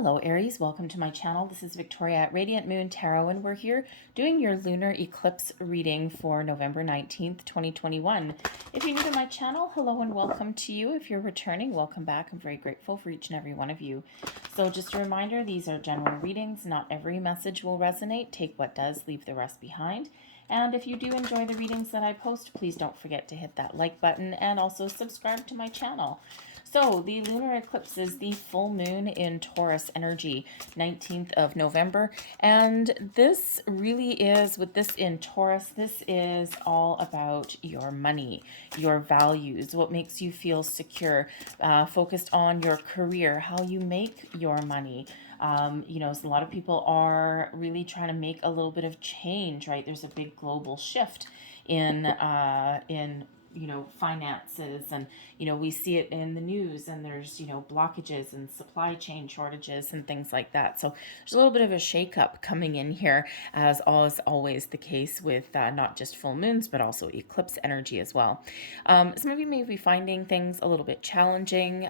Hello Aries, welcome to my channel. This is Victoria at Radiant Moon Tarot, and we're here doing your lunar eclipse reading for November 19th, 2021. If you're new to my channel, hello and welcome to you. If you're returning, welcome back. I'm very grateful for each and every one of you. So just a reminder, these are general readings. Not every message will resonate. Take what does, leave the rest behind. And if you do enjoy the readings that I post, please don't forget to hit that like button and also subscribe to my channel. So the lunar eclipse is the full moon in Taurus energy, 19th of November. And this really is, with this in Taurus, this is all about your money, your values, what makes you feel secure, focused on your career, how you make your money. You know, a lot of people are really trying to make a little bit of change, right? There's a big global shift in you know, finances, and you know, we see it in the news, and there's, you know, blockages and supply chain shortages and things like that. So there's a little bit of a shakeup coming in here, as always the case with not just full moons but also eclipse energy as well. Some of you may be finding things a little bit challenging.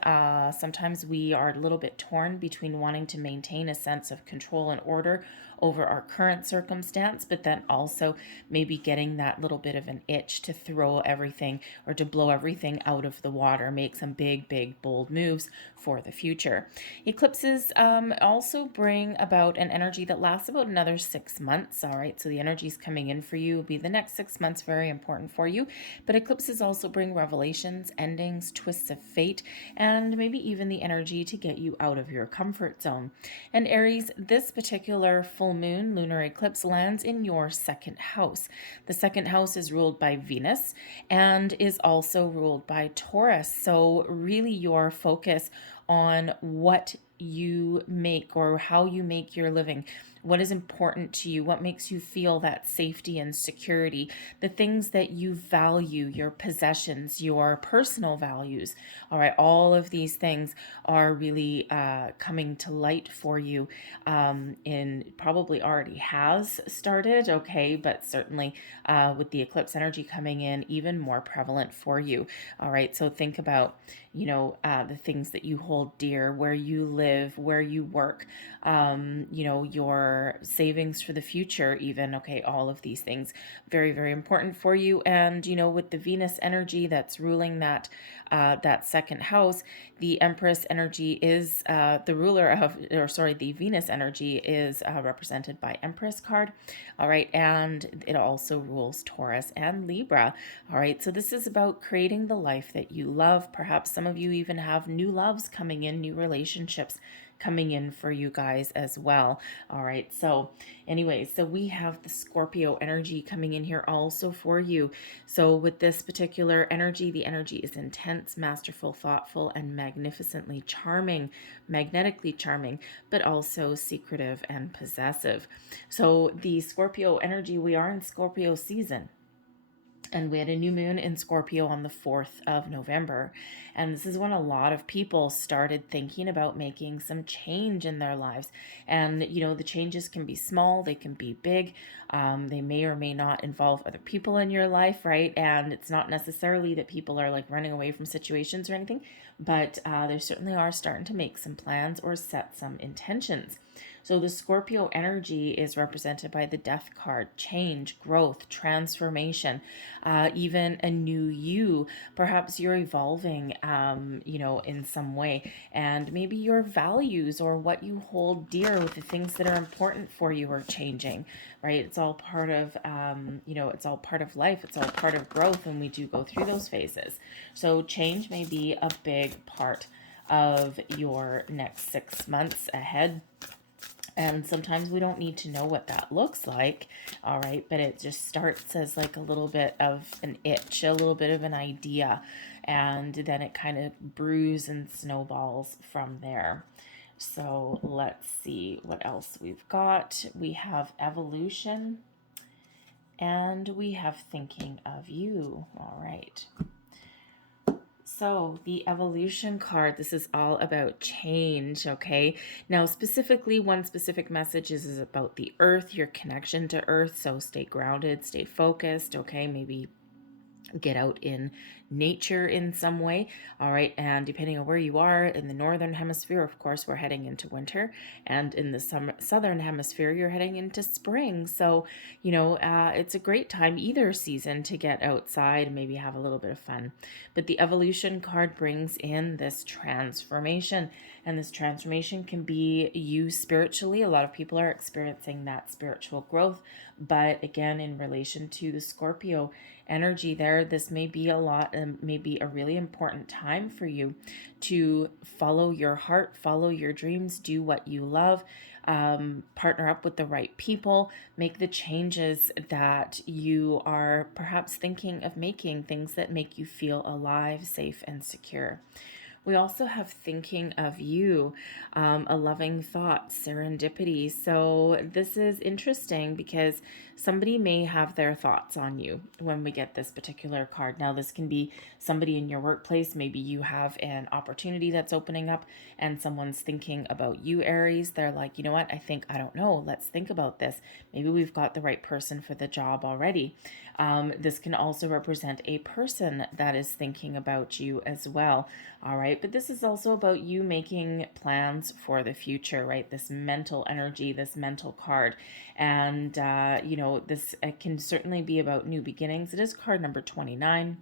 Sometimes we are a little bit torn between wanting to maintain a sense of control and order over our current circumstance, but then also maybe getting that little bit of an itch to throw everything or to blow everything out of the water, make some big, bold moves for the future. Eclipses also bring about an energy that lasts about another 6 months. All right, so the energies coming in for you will be the next 6 months, very important for you. But eclipses also bring revelations, endings, twists of fate, and maybe even the energy to get you out of your comfort zone. And Aries, this particular full moon lunar eclipse lands in your second house. The second house is ruled by Venus and is also ruled by Taurus. So really your focus on what you make or how you make your living, what is important to you, what makes you feel that safety and security, the things that you value, your possessions, your personal values. All right, all of these things are really coming to light for you, in probably already has started, okay, but certainly with the eclipse energy coming in, even more prevalent for you. All right, so think about, you know, the things that you hold dear, where you live, where you work, you know, your savings for the future even, okay, all of these things very important for you. And you know, with the Venus energy that's ruling that that second house, the Empress energy is the ruler of, or sorry, the Venus energy is represented by Empress card. All right, and it also rules Taurus and Libra. All right, so this is about creating the life that you love. Perhaps some of you even have new loves coming in, new relationships coming in for you guys as well. All right, so anyways, so we have the Scorpio energy coming in here also for you. So with this particular energy, the energy is intense, masterful, thoughtful, and magnificently charming, magnetically charming, but also secretive and possessive. So the Scorpio energy, we are in Scorpio season. And we had a new moon in Scorpio on the 4th of November. And this is when a lot of people started thinking about making some change in their lives. And, you know, the changes can be small, they can be big. They may or may not involve other people in your life, right? And it's not necessarily that people are like running away from situations or anything, but they certainly are starting to make some plans or set some intentions. So the Scorpio energy is represented by the Death card, change, growth, transformation, even a new you. Perhaps you're evolving, you know, in some way, and maybe your values or what you hold dear with the things that are important for you are changing, right? It's all part of, you know, it's all part of life. It's all part of growth, and we do go through those phases. So change may be a big part of your next 6 months ahead. And sometimes we don't need to know what that looks like, all right? But it just starts as like a little bit of an itch, a little bit of an idea, and then it kind of brews and snowballs from there. So let's see what else we've got. We have evolution, and we have thinking of you, all right? So the evolution card, this is all about change, okay? Now, specifically, one specific message is about the earth, your connection to earth. So stay grounded, stay focused, okay? Maybe get out in nature in some way. All right. And depending on where you are in the northern hemisphere, of course, we're heading into winter, and in the southern hemisphere, you're heading into spring. So, it's a great time either season to get outside and maybe have a little bit of fun. But the evolution card brings in this transformation, and this transformation can be you spiritually. A lot of people are experiencing that spiritual growth, but again, in relation to the Scorpio energy there, this may be maybe a really important time for you to follow your heart, follow your dreams, do what you love, partner up with the right people, make the changes that you are perhaps thinking of making, things that make you feel alive, safe, and secure. We also have thinking of you, a loving thought, serendipity. So this is interesting because somebody may have their thoughts on you when we get this particular card. Now, this can be somebody in your workplace. Maybe you have an opportunity that's opening up and someone's thinking about you, Aries. They're like, you know what? I don't know. Let's think about this. Maybe we've got the right person for the job already. This can also represent a person that is thinking about you as well. All right. But this is also about you making plans for the future, right? This mental energy, this mental card. And, this can certainly be about new beginnings. It is card number 29.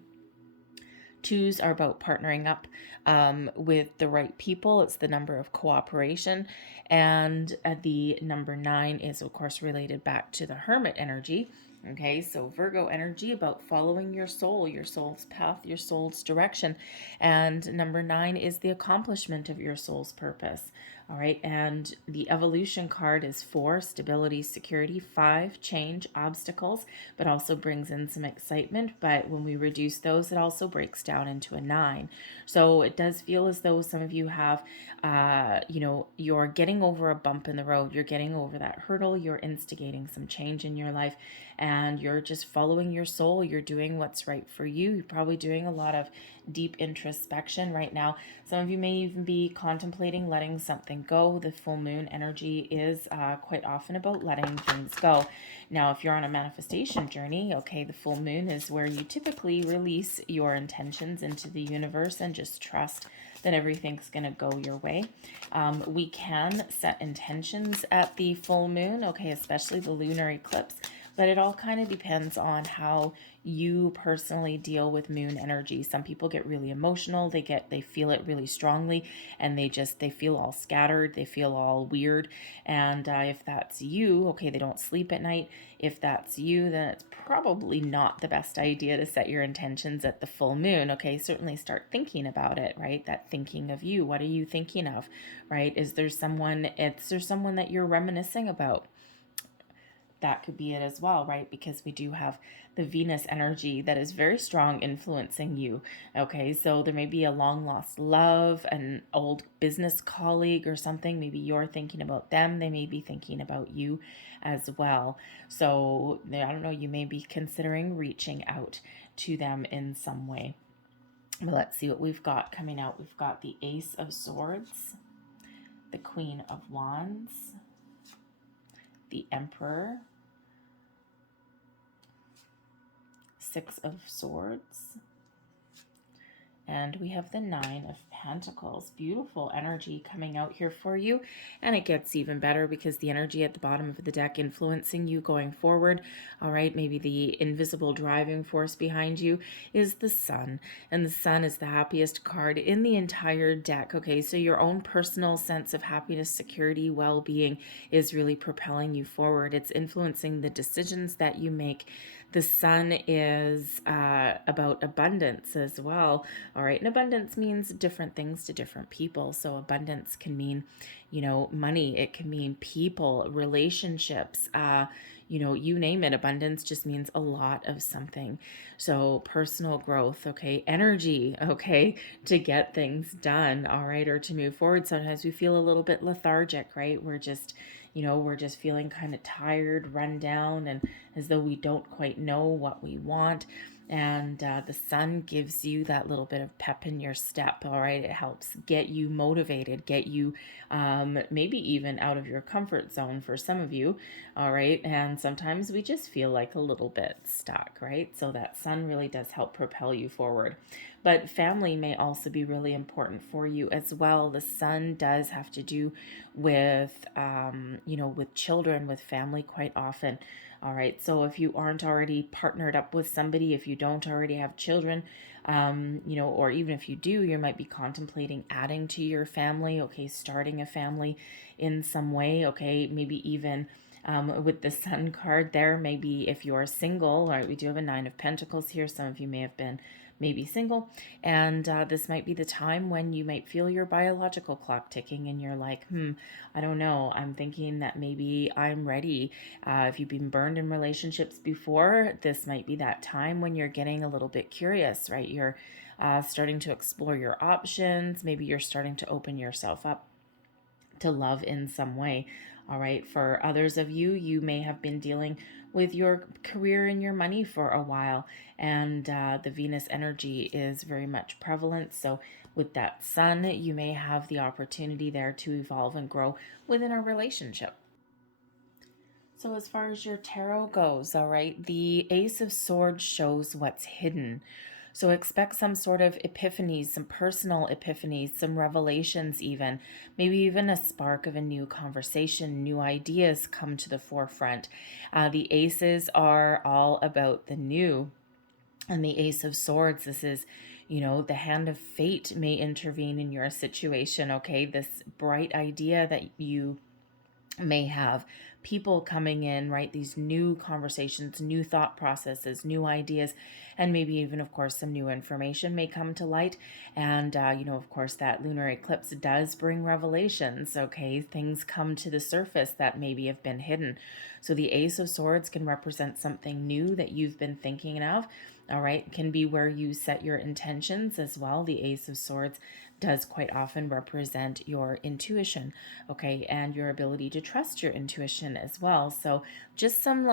Twos are about partnering up with the right people. It's the number of cooperation. And the number 9 is, of course, related back to the Hermit energy. Okay, so Virgo energy, about following your soul's path, your soul's direction. And number 9 is the accomplishment of your soul's purpose. All right, and the evolution card is 4, stability, security, 5, change, obstacles, but also brings in some excitement. But when we reduce those, it also breaks down into a 9. So it does feel as though some of you have, you're getting over a bump in the road. You're getting over that hurdle. You're instigating some change in your life, and you're just following your soul. You're doing what's right for you. You're probably doing a lot of deep introspection right now. Some of you may even be contemplating letting something go. The full moon energy is quite often about letting things go. Now, if you're on a manifestation journey, okay, the full moon is where you typically release your intentions into the universe and just trust that everything's going to go your way. We can set intentions at the full moon, okay, especially the lunar eclipse, but it all kind of depends on how you personally deal with moon energy. Some people get really emotional, they feel it really strongly, and they feel all scattered, they feel all weird. And if that's you, okay, they don't sleep at night. If that's you, then it's probably not the best idea to set your intentions at the full moon. Okay, certainly start thinking about it, right? That thinking of you. What are you thinking of, right? Is there someone that you're reminiscing about? That could be it as well, right? Because we do have the Venus energy that is very strong influencing you. Okay, so there may be a long lost love, an old business colleague or something. Maybe you're thinking about them. They may be thinking about you as well. So I don't know, you may be considering reaching out to them in some way. But let's see what we've got coming out. We've got the Ace of Swords, the Queen of Wands, the Emperor, Six of Swords, and we have the Nine of Pentacles. Beautiful energy coming out here for you. And it gets even better because the energy at the bottom of the deck influencing you going forward. All right, maybe the invisible driving force behind you is the Sun. And the Sun is the happiest card in the entire deck. Okay, so your own personal sense of happiness, security, well-being is really propelling you forward. It's influencing the decisions that you make. The Sun is about abundance as well. All right. And abundance means different things to different people. So abundance can mean, money. It can mean people, relationships, you name it. Abundance just means a lot of something. So personal growth, okay, energy, okay, to get things done, all right, or to move forward. Sometimes we feel a little bit lethargic, right? We're just feeling kind of tired, run down, and as though we don't quite know what we want. And the sun gives you that little bit of pep in your step. All right, it helps get you motivated, get you maybe even out of your comfort zone for some of you. All right, and sometimes we just feel like a little bit stuck, right? So that sun really does help propel you forward. But family may also be really important for you as well. The sun does have to do with with children, with family quite often. All right, so if you aren't already partnered up with somebody, if you don't already have children, or even if you do, you might be contemplating adding to your family, okay, starting a family in some way, okay, maybe even with the Sun card there, maybe if you are single, all right, we do have a Nine of Pentacles here. Some of you may have been maybe single, and this might be the time when you might feel your biological clock ticking and you're like, I don't know, I'm thinking that maybe I'm ready. If you've been burned in relationships before, this might be that time when you're getting a little bit curious, right? You're starting to explore your options. Maybe you're starting to open yourself up to love in some way. All right, for others of you, you may have been dealing with your career and your money for a while, and the Venus energy is very much prevalent. So with that sun, you may have the opportunity there to evolve and grow within a relationship. So as far as your tarot goes, all right, the Ace of Swords shows what's hidden. So expect some sort of epiphanies, some personal epiphanies, some revelations even, maybe even a spark of a new conversation, new ideas come to the forefront. The aces are all about the new. And the Ace of Swords, this is, the hand of fate may intervene in your situation, okay? This bright idea that you may have, people coming in, right? These new conversations, new thought processes, new ideas, and maybe even, of course, some new information may come to light. And, of course, that lunar eclipse does bring revelations, okay? Things come to the surface that maybe have been hidden. So the Ace of Swords can represent something new that you've been thinking of. All right, can be where you set your intentions as well. The Ace of Swords does quite often represent your intuition, okay, and your ability to trust your intuition as well. So just some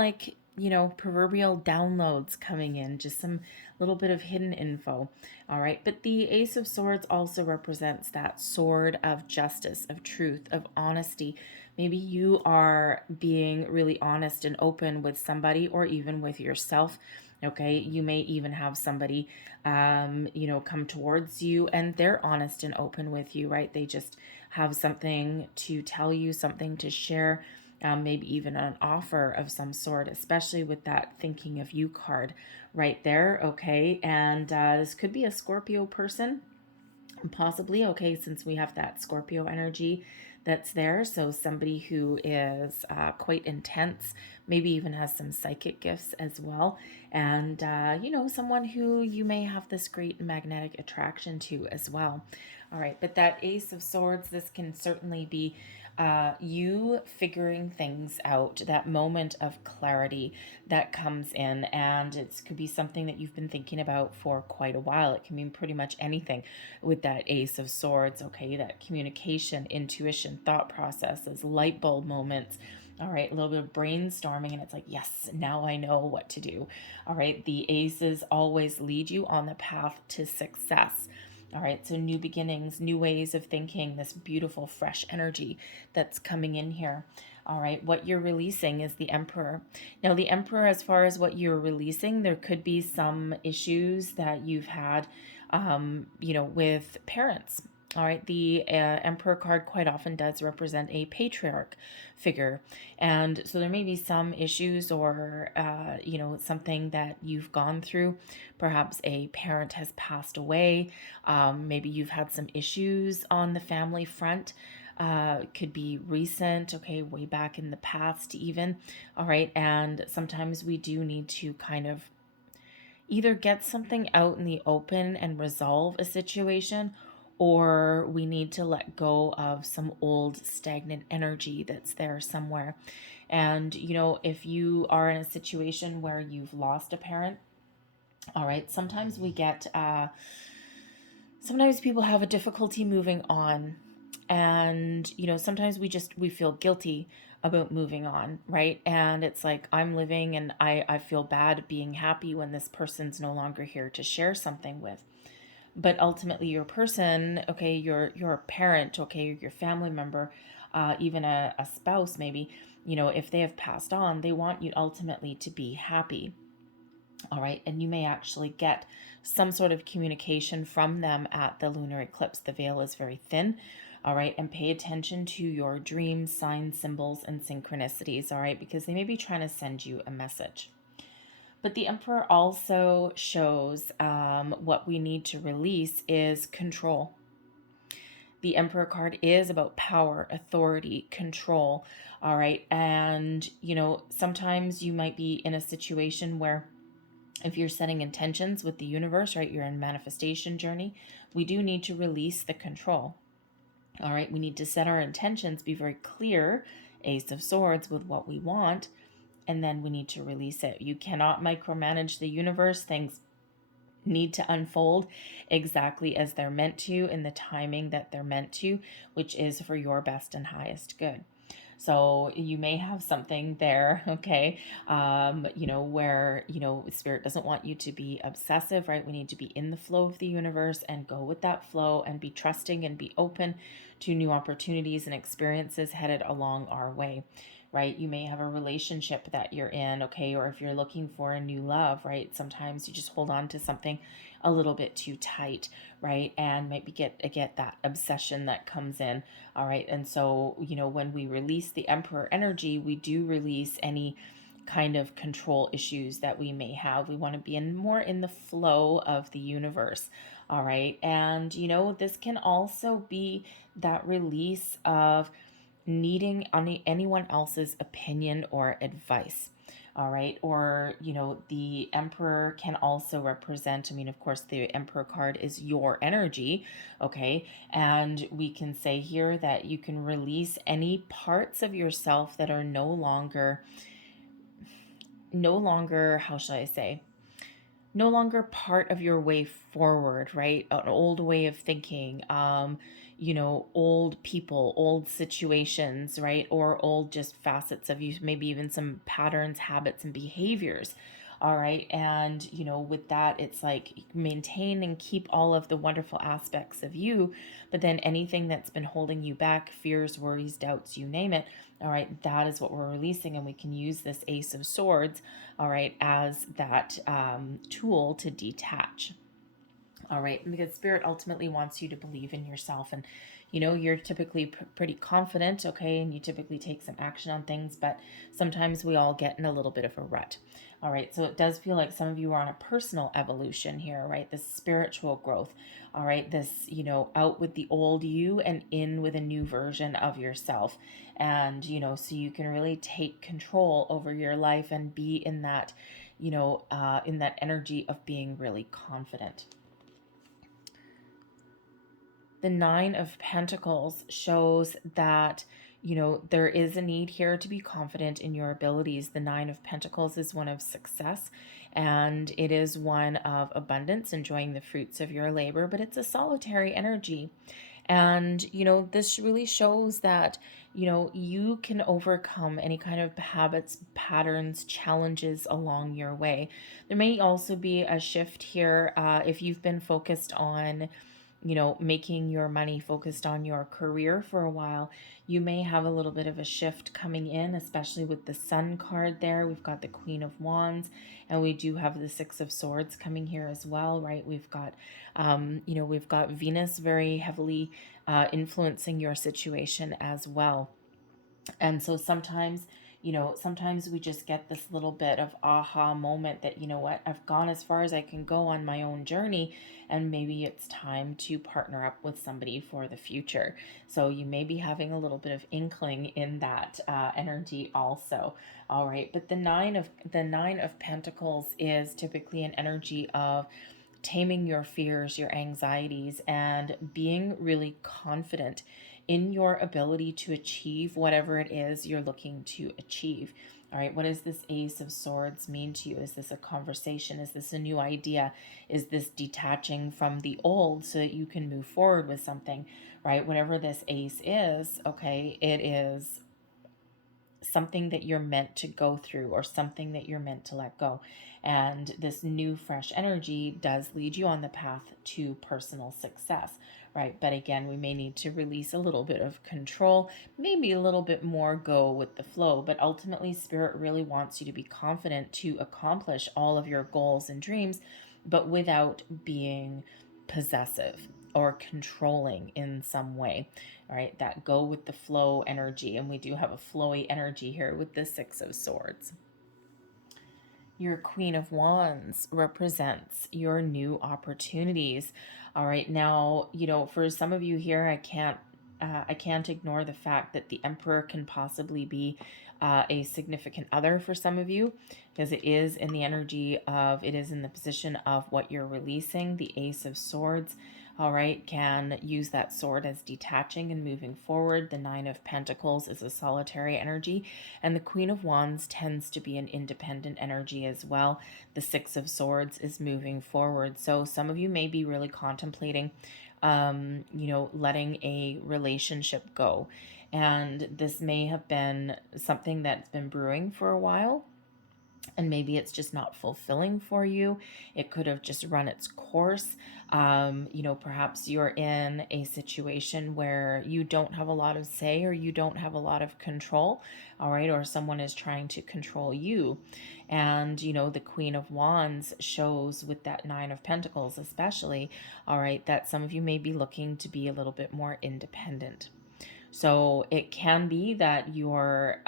proverbial downloads coming in, just some little bit of hidden info. All right, but the Ace of Swords also represents that sword of justice, of truth, of honesty. Maybe you are being really honest and open with somebody or even with yourself. Okay, you may even have somebody, come towards you and they're honest and open with you, right? They just have something to tell you, something to share, maybe even an offer of some sort, especially with that thinking of you card right there. Okay, and this could be a Scorpio person, possibly, okay, since we have that Scorpio energy that's there. So somebody who is quite intense, maybe even has some psychic gifts as well. And, someone who you may have this great magnetic attraction to as well. All right, but that Ace of Swords, this can certainly be you figuring things out, that moment of clarity that comes in, and it could be something that you've been thinking about for quite a while. It can mean pretty much anything with that Ace of Swords, okay? That communication, intuition, thought processes, light bulb moments. All right, a little bit of brainstorming, and it's like, yes, now I know what to do. All right, the aces always lead you on the path to success. All right, so new beginnings, new ways of thinking, this beautiful, fresh energy that's coming in here. All right, what you're releasing is the Emperor. Now, the Emperor, as far as what you're releasing, there could be some issues that you've had, with parents. All right, the Emperor card quite often does represent a patriarch figure. And so there may be some issues or, something that you've gone through. Perhaps a parent has passed away. Maybe you've had some issues on the family front. Could be recent, okay, way back in the past even. All right, and sometimes we do need to kind of either get something out in the open and resolve a situation, or we need to let go of some old stagnant energy that's there somewhere. And, if you are in a situation where you've lost a parent, all right, sometimes we get, sometimes people have a difficulty moving on. And, sometimes we feel guilty about moving on, right? And it's like, I'm living and I feel bad being happy when this person's no longer here to share something with. But ultimately your person, okay, your parent, okay, your family member, even a spouse maybe, if they have passed on, they want you ultimately to be happy. All right. And you may actually get some sort of communication from them at the lunar eclipse. The veil is very thin. All right. And pay attention to your dreams, signs, symbols, and synchronicities. All right. Because they may be trying to send you a message. But the Emperor also shows what we need to release is control. The Emperor card is about power, authority, control. All right. And, sometimes you might be in a situation where if you're setting intentions with the universe, right, you're in manifestation journey, we do need to release the control. All right. We need to set our intentions, be very clear, Ace of Swords, with what we want. And then we need to release it. You cannot micromanage the universe. Things need to unfold exactly as they're meant to in the timing that they're meant to, which is for your best and highest good. So you may have something there, okay, where, Spirit doesn't want you to be obsessive, right? We need to be in the flow of the universe and go with that flow and be trusting and be open to new opportunities and experiences headed along our way, right? You may have a relationship that you're in, okay, or if you're looking for a new love, right? Sometimes you just hold on to something a little bit too tight, right? And maybe get that obsession that comes in, all right? And so, when we release the Emperor energy, we do release any kind of control issues that we may have. We want to be more in the flow of the universe, all right? And, this can also be that release of needing anyone else's opinion or advice. All right. Or, the Emperor can also represent, of course, the Emperor card is your energy. Okay. And we can say here that you can release any parts of yourself that are no longer, how shall I say? No longer part of your way forward, right? An old way of thinking, old people, old situations, right? Or old just facets of you, maybe even some patterns, habits, and behaviors. All right. And, with that, it's like maintain and keep all of the wonderful aspects of you. But then anything that's been holding you back, fears, worries, doubts, you name it. All right. That is what we're releasing. And we can use this Ace of Swords, all right, as that tool to detach. All right, because Spirit ultimately wants you to believe in yourself. And, you're typically pretty confident, okay, and you typically take some action on things, but sometimes we all get in a little bit of a rut. All right, so it does feel like some of you are on a personal evolution here, right? This spiritual growth, all right, this, out with the old you and in with a new version of yourself. And, so you can really take control over your life and be in that, in that energy of being really confident. The Nine of Pentacles shows that, there is a need here to be confident in your abilities. The Nine of Pentacles is one of success, and it is one of abundance, enjoying the fruits of your labor, but it's a solitary energy. And, this really shows that, you can overcome any kind of habits, patterns, challenges along your way. There may also be a shift here if you've been focused on, making your money, focused on your career for a while. You may have a little bit of a shift coming in, especially with the Sun card there. We've got the Queen of Wands, and we do have the Six of Swords coming here as well, right? We've got, we've got Venus very heavily influencing your situation as well. And so sometimes, sometimes we just get this little bit of aha moment that, what, I've gone as far as I can go on my own journey, and maybe it's time to partner up with somebody for the future. So you may be having a little bit of inkling in that energy also. All right. But the Nine of Pentacles is typically an energy of taming your fears, your anxieties, and being really confident in your ability to achieve whatever it is you're looking to achieve. All right, what does this Ace of Swords mean to you? Is this a conversation? Is this a new idea? Is this detaching from the old so that you can move forward with something, right? Whatever this Ace is, okay, it is something that you're meant to go through or something that you're meant to let go. And this new fresh energy does lead you on the path to personal success, right? But again, we may need to release a little bit of control, maybe a little bit more go with the flow. But ultimately, Spirit really wants you to be confident to accomplish all of your goals and dreams, but without being possessive or controlling in some way. All right, that go with the flow energy. And we do have a flowy energy here with the Six of Swords. Your Queen of Wands represents your new opportunities. All right, now, you know, for some of you here, I can't ignore the fact that the Emperor can possibly be a significant other for some of you, because it is in the energy of, it is in the position of what you're releasing. The Ace of Swords, all right, can use that sword as detaching and moving forward. The Nine of Pentacles is a solitary energy, and the Queen of Wands tends to be an independent energy as well. The Six of Swords is moving forward. So some of you may be really contemplating you know, letting a relationship go. And this may have been something that's been brewing for a while, and maybe it's just not fulfilling for you. It could have just run its course. You know, perhaps you're in a situation where you don't have a lot of say or you don't have a lot of control, all right, or someone is trying to control you. And, you know, the Queen of Wands shows with that Nine of Pentacles especially, all right, that some of you may be looking to be a little bit more independent. So it can be that you're,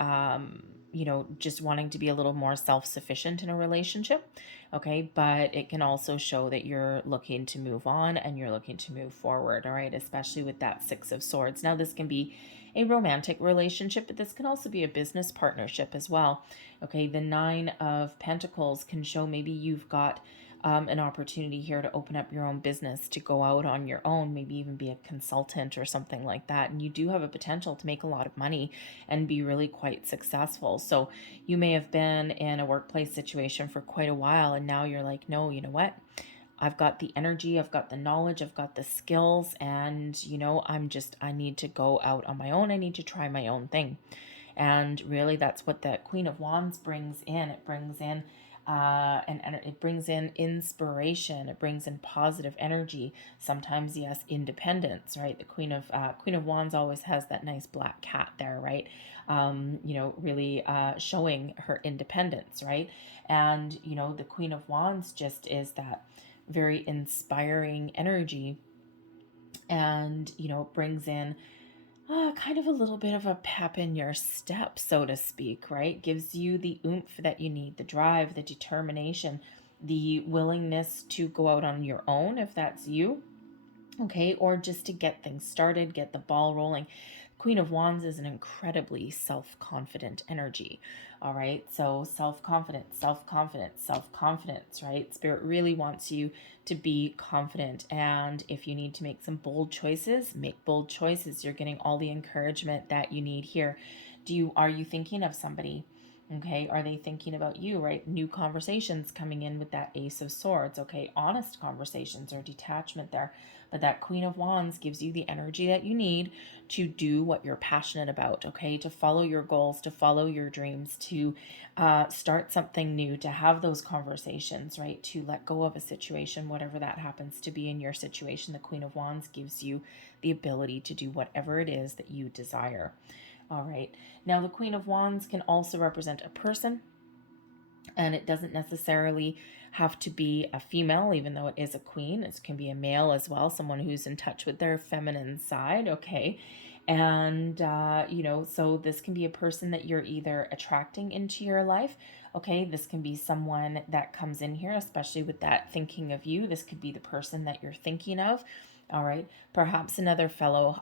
you know, just wanting to be a little more self-sufficient in a relationship, okay? But it can also show that you're looking to move on and you're looking to move forward, all right? Especially with that Six of Swords. Now, this can be a romantic relationship, but this can also be a business partnership as well, okay? The Nine of Pentacles can show maybe you've got an opportunity here to open up your own business, to go out on your own, maybe even be a consultant or something like that. And you do have a potential to make a lot of money and be really quite successful. So you may have been in a workplace situation for quite a while, and now you're like, no, you know what? I've got the energy, I've got the knowledge, I've got the skills, and, you know, I need to go out on my own. I need to try my own thing. And really, that's what the Queen of Wands brings in. It brings in and it brings in inspiration. It brings in positive energy. Sometimes, yes, independence, right? The Queen of Wands always has that nice black cat there, right? You know, really showing her independence, right? And, you know, the Queen of Wands just is that very inspiring energy, and, you know, brings in kind of a little bit of a pep in your step, so to speak, right? Gives you the oomph that you need, the drive, the determination, the willingness to go out on your own if that's you, okay? Or just to get things started, get the ball rolling. Queen of Wands is an incredibly self-confident energy, all right? So self-confidence, self-confidence, self-confidence, right? Spirit really wants you to be confident. And if you need to make some bold choices, make bold choices. You're getting all the encouragement that you need here. Are you thinking of somebody? Okay, are they thinking about you, right? New conversations coming in with that Ace of Swords, okay? Honest conversations or detachment there. But that Queen of Wands gives you the energy that you need to do what you're passionate about, okay? To follow your goals, to follow your dreams, to start something new, to have those conversations, right? To let go of a situation, whatever that happens to be in your situation. The Queen of Wands gives you the ability to do whatever it is that you desire. All right. Now, the Queen of Wands can also represent a person, and it doesn't necessarily have to be a female, even though it is a queen. It can be a male as well, someone who's in touch with their feminine side, okay? And, you know, so this can be a person that you're either attracting into your life, okay? This can be someone that comes in here, especially with that thinking of you. This could be the person that you're thinking of. All right, perhaps another fellow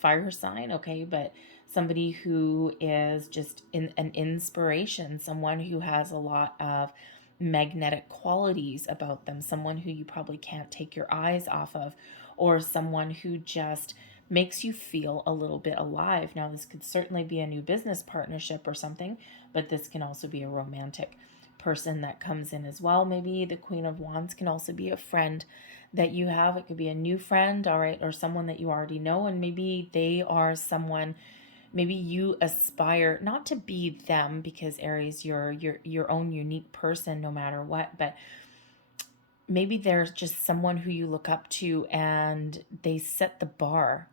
fire sign, okay, but somebody who is just an inspiration, someone who has a lot of magnetic qualities about them, someone who you probably can't take your eyes off of, or someone who just makes you feel a little bit alive. Now, this could certainly be a new business partnership or something, but this can also be a romantic person that comes in as well. Maybe the Queen of Wands can also be a friend that you have. It could be a new friend, all right, or someone that you already know, and maybe they are someone, maybe you aspire not to be them, because Aries, you're your own unique person no matter what, but maybe there's just someone who you look up to and they set the bar.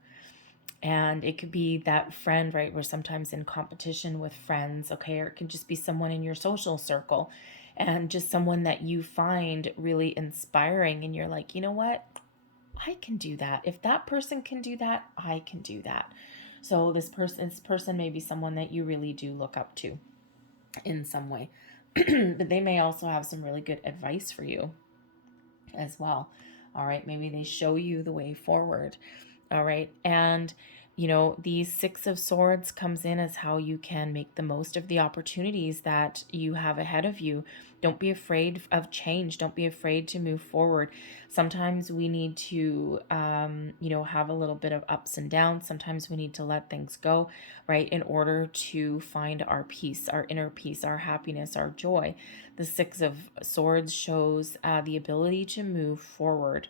And it could be that friend, right? We're sometimes in competition with friends, okay? Or it could just be someone in your social circle, and just someone that you find really inspiring. And you're like, you know what? I can do that. If that person can do that, I can do that. So this person may be someone that you really do look up to in some way. But they may also have some really good advice for you as well. All right, maybe they show you the way forward. All right, and you know, the Six of Swords comes in as how you can make the most of the opportunities that you have ahead of you. Don't be afraid of change. Don't be afraid to move forward. Sometimes we need to, you know, have a little bit of ups and downs. Sometimes we need to let things go, right, in order to find our peace, our inner peace, our happiness, our joy. The Six of Swords shows the ability to move forward.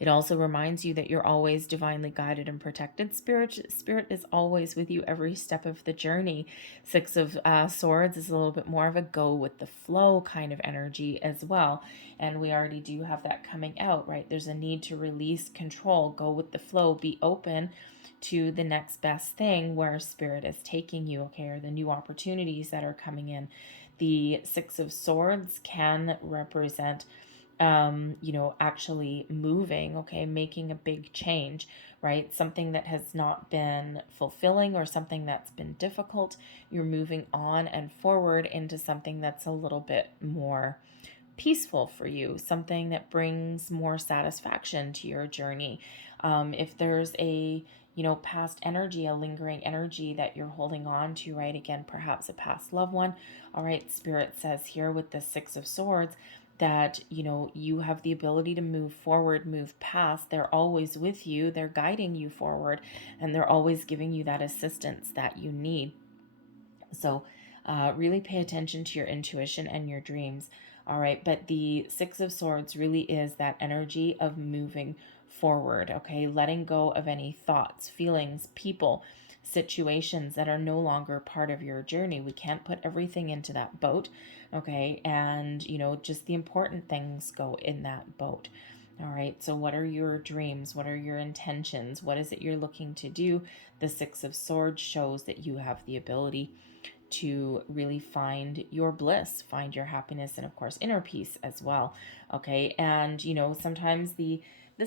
It also reminds you that you're always divinely guided and protected. Spirit is always with you every step of the journey. Six of Swords is a little bit more of a go with the flow kind of energy as well. And we already do have that coming out, right? There's a need to release control, go with the flow, be open to the next best thing where Spirit is taking you, okay, or the new opportunities that are coming in. The Six of Swords can represent you know, actually moving, okay, making a big change, right? Something that has not been fulfilling or something that's been difficult. You're moving on and forward into something that's a little bit more peaceful for you, something that brings more satisfaction to your journey. If there's a, you know, past energy, a lingering energy that you're holding on to, right? Again, perhaps a past loved one. All right, Spirit says here with the Six of Swords that, you know, you have the ability to move forward, move past. They're always with you. They're guiding you forward, and they're always giving you that assistance that you need. So really pay attention to your intuition and your dreams. All right, but the Six of Swords really is that energy of moving forward, okay? Letting go of any thoughts, feelings, people, situations that are no longer part of your journey. We can't put everything into that boat, okay? And, you know, just the important things go in that boat. All right, so what are your dreams? What are your intentions? What is it you're looking to do? The Six of Swords shows that you have the ability to really find your bliss, find your happiness, and of course inner peace as well. Okay, and you know, sometimes the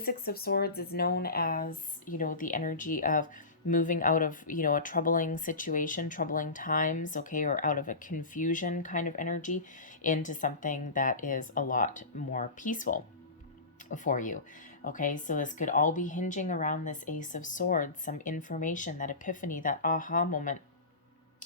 Six of Swords is known as, you know, the energy of moving out of, you know, a troubling situation, troubling times, okay, or out of a confusion kind of energy into something that is a lot more peaceful for you. Okay, so this could all be hinging around this Ace of Swords, some information, that epiphany, that aha moment.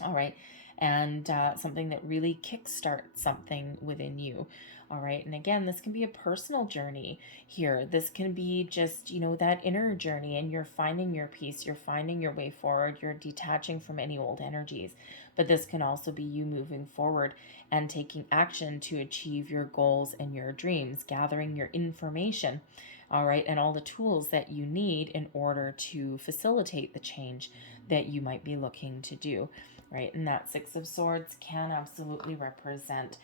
All right, and something that really kickstarts something within you. All right, and again, this can be a personal journey here. This can be just, you know, that inner journey, and you're finding your peace, you're finding your way forward, you're detaching from any old energies. But this can also be you moving forward and taking action to achieve your goals and your dreams, gathering your information, all right, and all the tools that you need in order to facilitate the change that you might be looking to do, right? And that Six of Swords can absolutely represent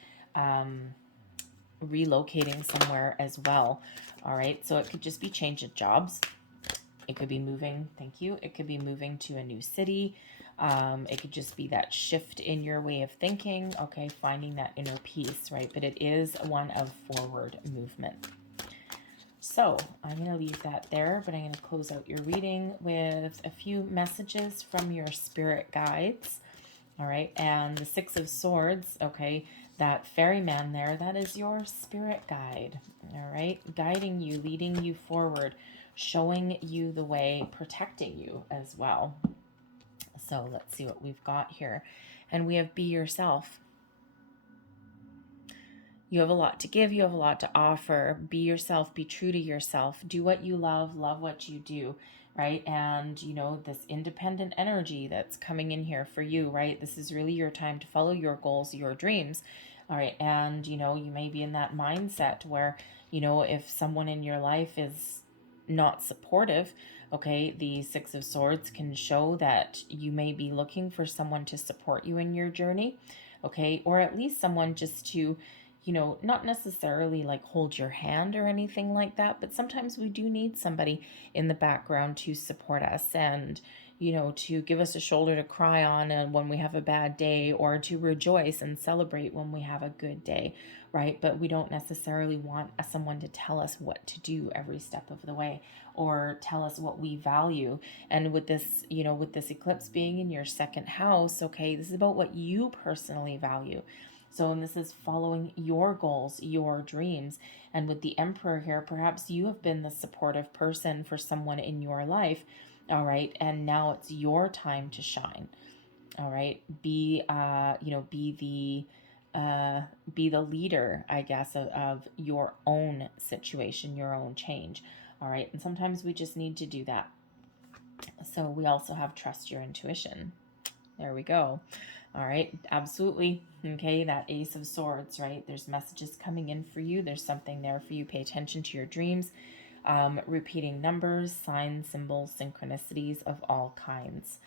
relocating somewhere as well. All right, so it could just be change of jobs. It could be moving, thank you. It could be moving to a new city. It could just be that shift in your way of thinking, okay, finding that inner peace, right? But it is one of forward movement. So I'm going to leave that there, but I'm going to close out your reading with a few messages from your spirit guides. All right, and the Six of Swords, okay, that ferryman there, that is your spirit guide. All right, guiding you, leading you forward, showing you the way, protecting you as well. So let's see what we've got here. And we have be yourself. You have a lot to give. You have a lot to offer. Be yourself. Be true to yourself. Do what you love. Love what you do. right? And, you know, this independent energy that's coming in here for you, right? This is really your time to follow your goals, your dreams. All right. And, you know, you may be in that mindset where, you know, if someone in your life is not supportive, okay, the Six of Swords can show that you may be looking for someone to support you in your journey, okay, or at least someone just to, you know, not necessarily like hold your hand or anything like that, but sometimes we do need somebody in the background to support us and, you know, to give us a shoulder to cry on when we have a bad day, or to rejoice and celebrate when we have a good day, right? But we don't necessarily want someone to tell us what to do every step of the way, or tell us what we value. And with this, you know, with this eclipse being in your second house, okay, this is about what you personally value. So, and this is following your goals, your dreams. And with the Emperor here, perhaps you have been the supportive person for someone in your life. All right. And now it's your time to shine. All right. Be, you know, be the leader, I guess, of your own situation, your own change. All right. And sometimes we just need to do that. So we also have trust your intuition. There we go. All right, absolutely. Okay, that Ace of Swords, right? There's messages coming in for you. There's something there for you. Pay attention to your dreams. Repeating numbers, signs, symbols, synchronicities of all kinds.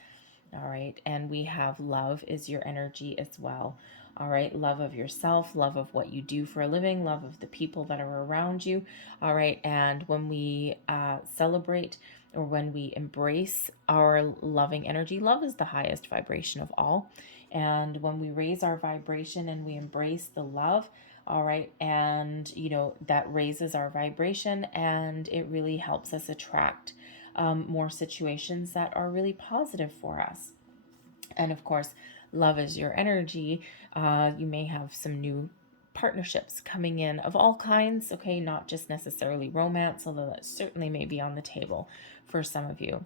All right, and we have love is your energy as well. All right, love of yourself, love of what you do for a living, love of the people that are around you. All right, and when we celebrate, or when we embrace our loving energy, love is the highest vibration of all. And when we raise our vibration and we embrace the love, all right, and you know, that raises our vibration, and it really helps us attract more situations that are really positive for us. And of course, love is your energy. You may have some new partnerships coming in of all kinds, okay, not just necessarily romance, although that certainly may be on the table for some of you.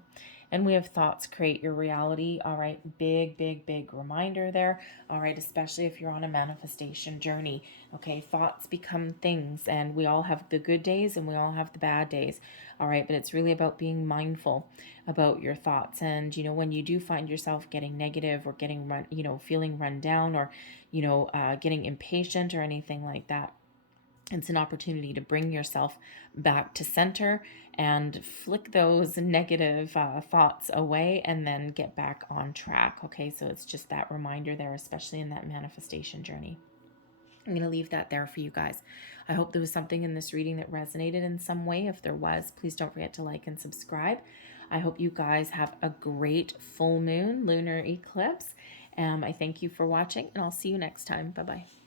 And we have thoughts create your reality. All right, big, big, big reminder there. All right, especially if you're on a manifestation journey. Okay, thoughts become things, and we all have the good days and we all have the bad days. All right, but it's really about being mindful about your thoughts. And, you know, when you do find yourself getting negative, or getting run, you know, feeling run down, or, you know, getting impatient or anything like that, it's an opportunity to bring yourself back to center and flick those negative thoughts away, and then get back on track. Okay, so it's just that reminder there, especially in that manifestation journey. I'm going to leave that there for you guys. I hope there was something in this reading that resonated in some way. If there was, please don't forget to like and subscribe. I hope you guys have a great full moon lunar eclipse. I thank you for watching, and I'll see you next time. Bye-bye.